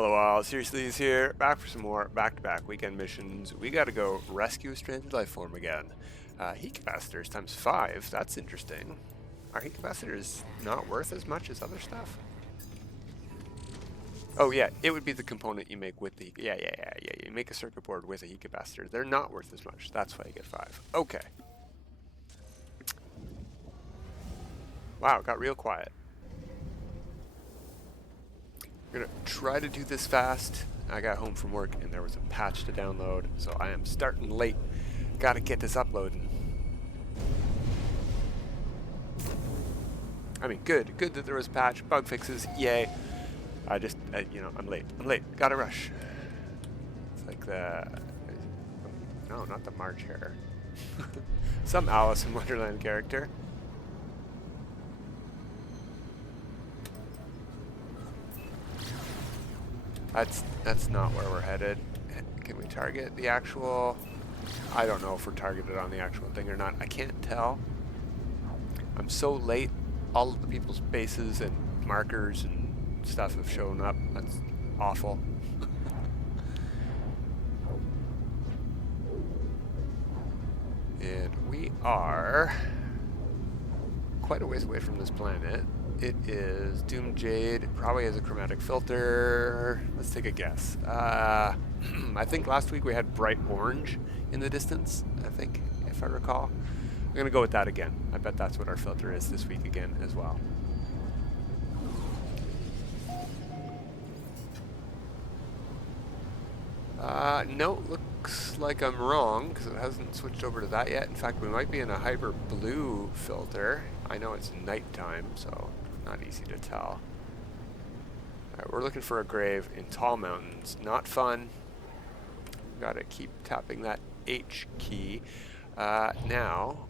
Hello all, Seriously is here, back for some more back-to-back weekend missions. We gotta go rescue a Stranded Lifeform again. Heat capacitors times 5, that's interesting. Are heat capacitors not worth as much as other stuff? Oh yeah, it would be the component you make with the, yeah, you make a circuit board with a heat capacitor. They're not worth as much, that's why you get 5. Okay. Wow, it got real quiet. We're gonna try to do this fast. I got home from work and there was a patch to download, so I am starting late. Gotta get this uploading. I mean, good that there was a patch, bug fixes, yay. I'm late, gotta rush. It's like no, not the March Hare. Some Alice in Wonderland character. That's not where we're headed. Can we target the actual? I don't know if we're targeted on the actual thing or not. I can't tell. I'm so late. All of the people's bases and markers and stuff have shown up. That's awful. And we are quite a ways away from this planet. It is Doom Jade, probably has a chromatic filter. Let's take a guess. I think last week we had bright orange in the distance, I think, if I recall. I'm gonna go with that again. I bet that's what our filter is this week again as well. No, looks like I'm wrong because it hasn't switched over to that yet. In fact, we might be in a hyper blue filter. I know it's nighttime, so not easy to tell. Alright, we're looking for a grave in tall mountains. Not fun. Gotta keep tapping that H key. Now,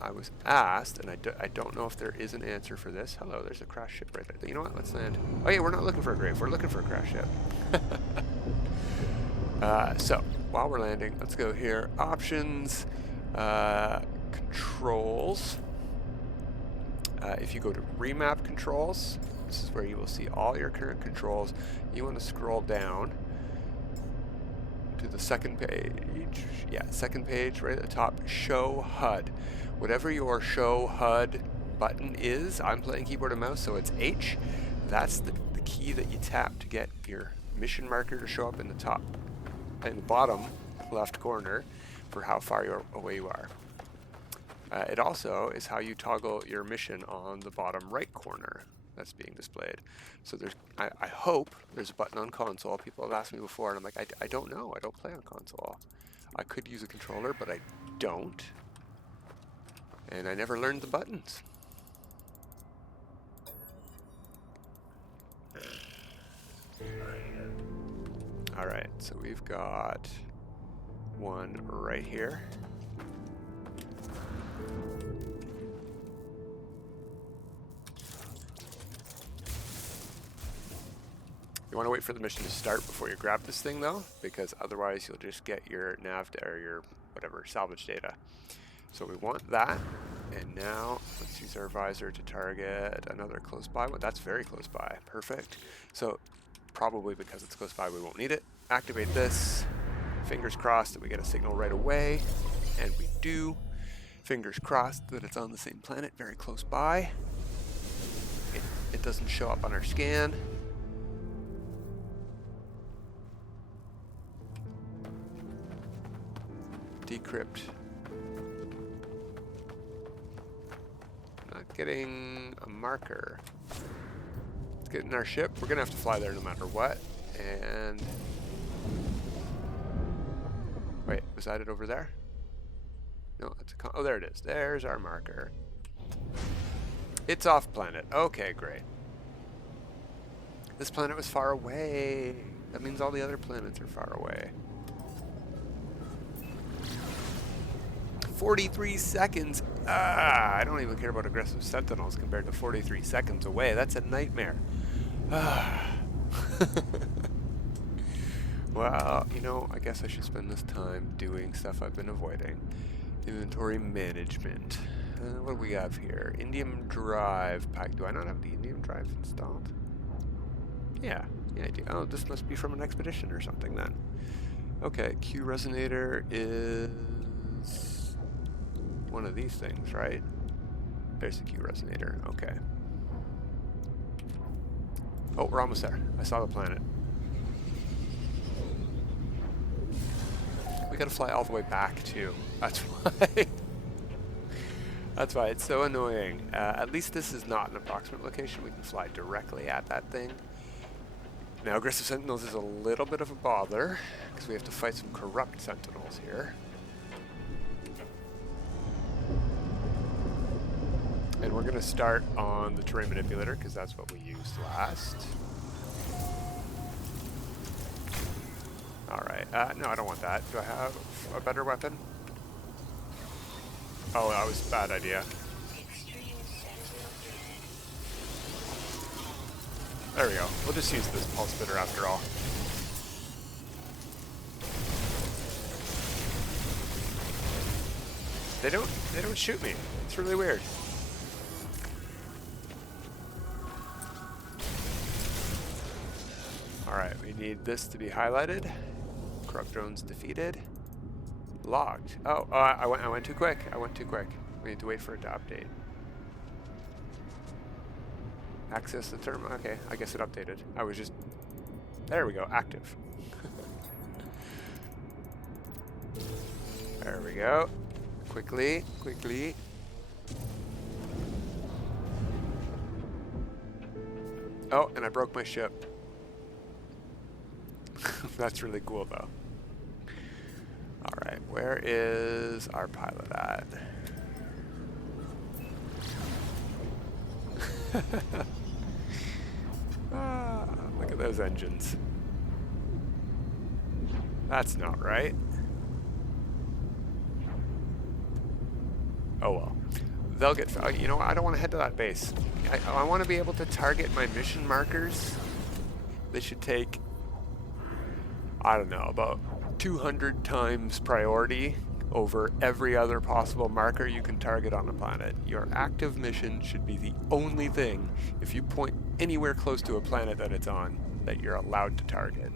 I was asked, and I don't know if there is an answer for this. Hello, there's a crash ship right there. You know what? Let's land. Oh yeah, we're not looking for a grave. We're looking for a crash ship. So, while we're landing, let's go here. Options, controls. If you go to remap controls, this is where you will see all your current controls. You want to scroll down to the second page. Yeah, second page right at the top. Show HUD. Whatever your show HUD button is, I'm playing keyboard and mouse, so it's H. That's the key that you tap to get your mission marker to show up in the top. In the bottom left corner for how far away you are. It also is how you toggle your mission on the bottom right corner that's being displayed. So there's, I hope there's a button on console. People have asked me before and I'm like, I don't know, I don't play on console. I could use a controller, but I don't. And I never learned the buttons. Alright, so we've got one right here. You want to wait for the mission to start before you grab this thing though, because otherwise you'll just get your nav or your whatever salvage data. So we want that, and now let's use our visor to target another close by one. That's very close by, perfect. So probably because it's close by we won't need it. Activate this, fingers crossed that we get a signal right away, and we do. Fingers crossed that it's on the same planet, very close by. It doesn't show up on our scan. Decrypt. Not getting a marker. Let's get in our ship. We're gonna have to fly there no matter what. And wait, was that it over there? No, it's a oh, there it is. There's our marker. It's off planet. Okay, great. This planet was far away. That means all the other planets are far away. 43 seconds. I don't even care about aggressive Sentinels compared to 43 seconds away. That's a nightmare. Well, you know, I guess I should spend this time doing stuff I've been avoiding. Inventory management. What do we have here? Indium drive pack. Do I not have the Indium drive installed? Yeah, I do. Oh, this must be from an expedition or something then. Okay, Q resonator is one of these things, right? There's the Q resonator. Okay. Oh, we're almost there. I saw the planet. We gotta fly all the way back too. That's why. That's why it's so annoying. At least this is not an approximate location. We can fly directly at that thing. Now, aggressive Sentinels is a little bit of a bother because we have to fight some corrupt Sentinels here. And we're gonna start on the terrain manipulator because that's what we used last. Alright, no, I don't want that. Do I have a better weapon? Oh, that was a bad idea. There we go. We'll just use this pulse spitter after all. They don't shoot me. It's really weird. Alright, we need this to be highlighted. Corrupt drones defeated. Logged. Oh, I went too quick. I went too quick. We need to wait for it to update. Access the term. Okay, I guess it updated. I was just... There we go. Active. There we go. Quickly, quickly. Oh, and I broke my ship. That's really cool, though. Alright, where is our pilot at? Look at those engines. That's not right. Oh well. They'll get... You know what? I don't want to head to that base. I want to be able to target my mission markers. They should take... I don't know, about 200 times priority over every other possible marker you can target on the planet. Your active mission should be the only thing, if you point anywhere close to a planet that it's on, that you're allowed to target.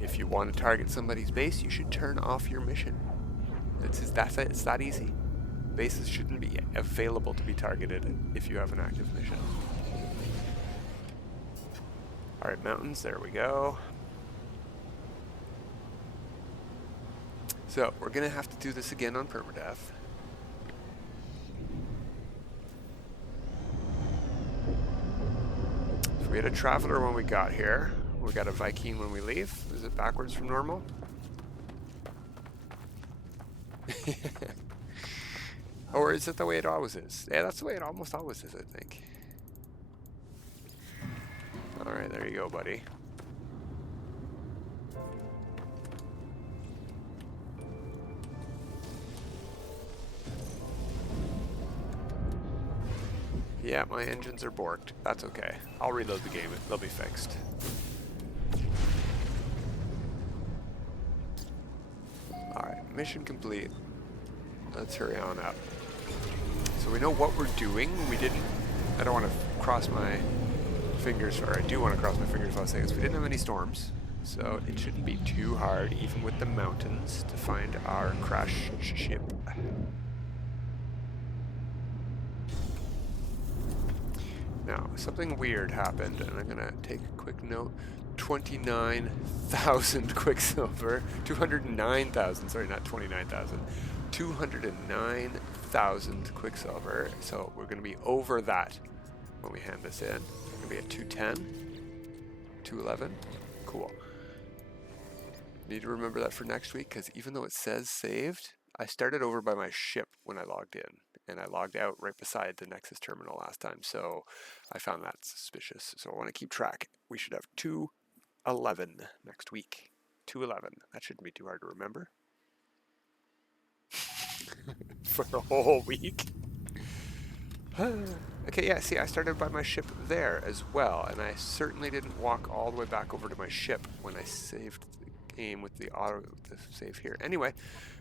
If you want to target somebody's base, you should turn off your mission. It's that easy. Bases shouldn't be available to be targeted if you have an active mission. Alright, mountains, there we go. So, we're going to have to do this again on Permadeath. So we had a Traveler when we got here. We got a Viking when we leave. Is it backwards from normal? Or is it the way it always is? Yeah, that's the way it almost always is, I think. Alright, there you go, buddy. Yeah, my engines are borked. That's okay. I'll reload the game. They'll be fixed. Alright, mission complete. Let's hurry on up. So we know what we're doing. I don't want to cross my fingers, or I do want to cross my fingers while saying this. We didn't have any storms, so it shouldn't be too hard, even with the mountains, to find our crash ship. Now, something weird happened, and I'm gonna take a quick note. 29,000 quicksilver. 209,000, sorry, not 29,000. 209,000 quicksilver. So we're gonna be over that when we hand this in. We're gonna be at 210, 211. Cool. Need to remember that for next week, because even though it says saved, I started over by my ship when I logged in, and I logged out right beside the Nexus terminal last time, so I found that suspicious. So I want to keep track. We should have 211 next week. 211. That shouldn't be too hard to remember. For a whole week. Okay, yeah, see, I started by my ship there as well, and I certainly didn't walk all the way back over to my ship when I saved the game with the save here. Anyway,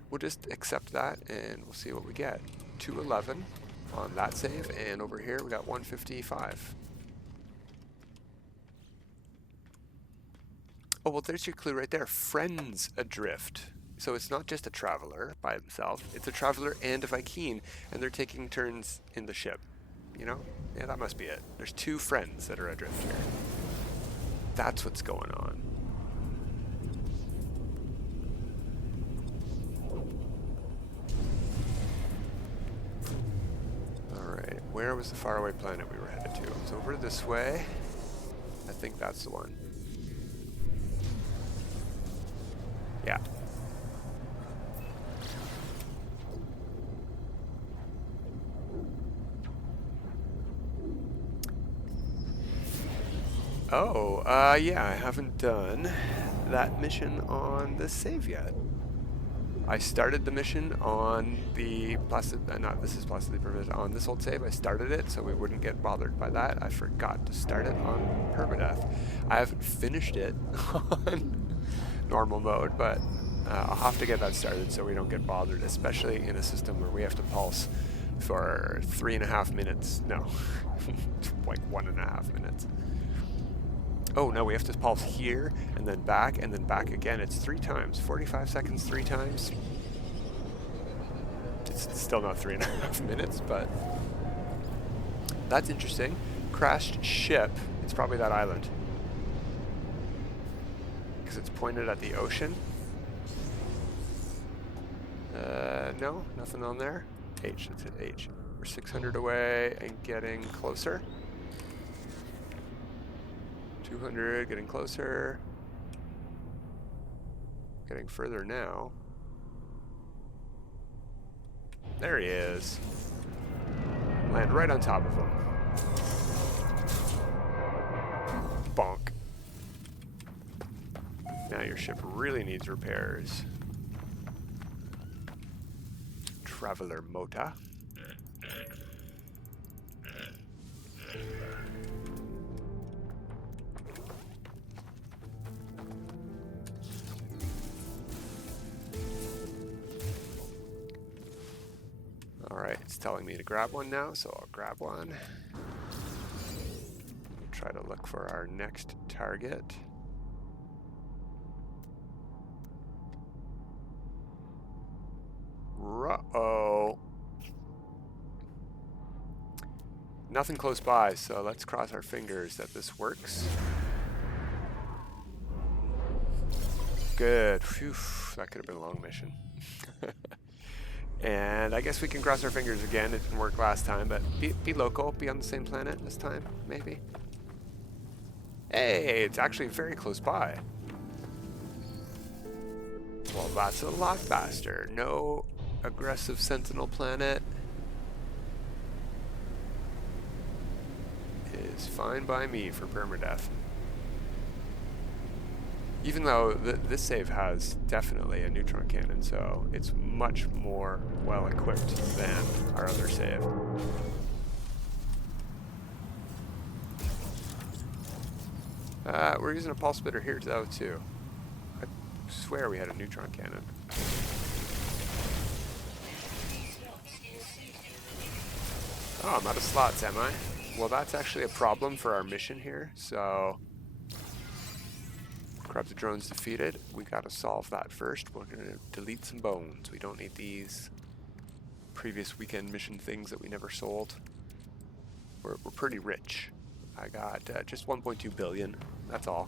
we'll just accept that, and we'll see what we get. 211 on that save, and over here we got 155. Oh, well, there's your clue right there. Friends adrift. So it's not just a traveler by himself. It's a traveler and a Viking, and they're taking turns in the ship. You know? Yeah, that must be it. There's two friends that are adrift here. That's what's going on. Alright, where was the faraway planet we were headed to? It was over this way. I think that's the one. Yeah. Oh, yeah, I haven't done that mission on the save yet. I started the mission on the this is Placidlee Permadeath, on this old save. I started it so we wouldn't get bothered by that. I forgot to start it on Permadeath. I haven't finished it on normal mode, but I'll have to get that started so we don't get bothered, especially in a system where we have to pulse for 3.5 minutes. No, like 1.5 minutes. Oh no, we have to pulse here and then back again. It's 3 times, 45 seconds 3 times. It's still not 3.5 minutes, but that's interesting. Crashed ship. It's probably that island because it's pointed at the ocean. No, nothing on there. H, let's hit H. We're 600 away and getting closer. 200, getting closer. Getting further now. There he is. Land right on top of him. Bonk. Now your ship really needs repairs. Traveler Mota. Alright, it's telling me to grab one now, so I'll grab one. We'll try to look for our next target. Uh-oh. Nothing close by, so let's cross our fingers that this works. Good. Phew, that could have been a long mission. And I guess we can cross our fingers again. It didn't work last time, but be local, be on the same planet this time, maybe. Hey, it's actually very close by. Well, that's a lot faster. No aggressive Sentinel planet is fine by me for permadeath. Even though this save has definitely a neutron cannon, so it's much more well equipped than our other save. We're using a pulse splitter here though too. I swear we had a neutron cannon. Oh, I'm out of slots, am I? Well, that's actually a problem for our mission here, so... Corrupted drones defeated. We gotta solve that first. We're gonna delete some bones. We don't need these previous weekend mission things that we never sold. We're pretty rich. I got just 1.2 billion. That's all.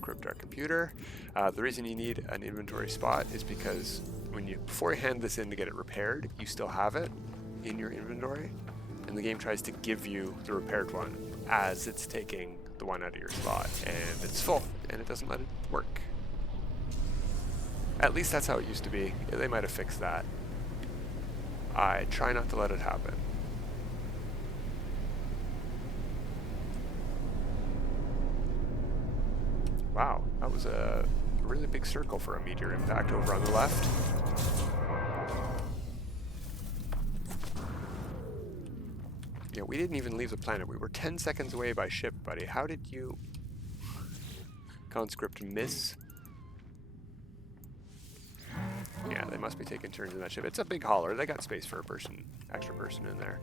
Encrypt our computer. The reason you need an inventory spot is because before you hand this in to get it repaired, you still have it in your inventory. And the game tries to give you the repaired one as it's taking the one out of your slot, and it's full, and it doesn't let it work. At least that's how it used to be. They might have fixed that. I try not to let it happen. Wow, that was a really big circle for a meteor impact over on the left. Yeah, we didn't even leave the planet. We were 10 seconds away by ship, buddy. How did you... Conscript miss? Yeah, they must be taking turns in that ship. It's a big hauler. They got space for a extra person in there.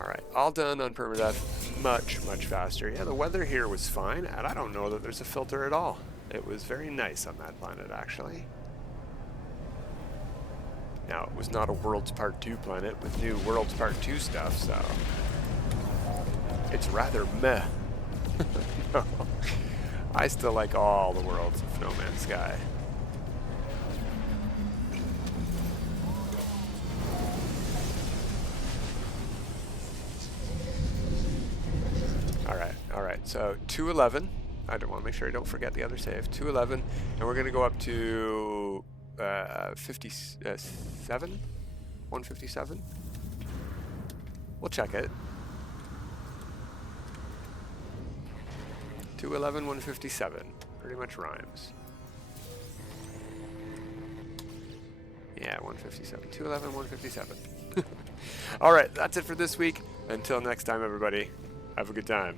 Alright, all done on permadeath. Much, much faster. Yeah, the weather here was fine, and I don't know that there's a filter at all. It was very nice on that planet, actually. Now, it was not a Worlds Part 2 planet with new Worlds Part 2 stuff, so... it's rather meh. No. I still like all the worlds of No Man's Sky. Alright, so 211. I don't want to make sure I don't forget the other save. 211, and we're going to go up to 57? 157? We'll check it. 211, 157. Pretty much rhymes. Yeah, 157. 211, 157. Alright, that's it for this week. Until next time, everybody, have a good time.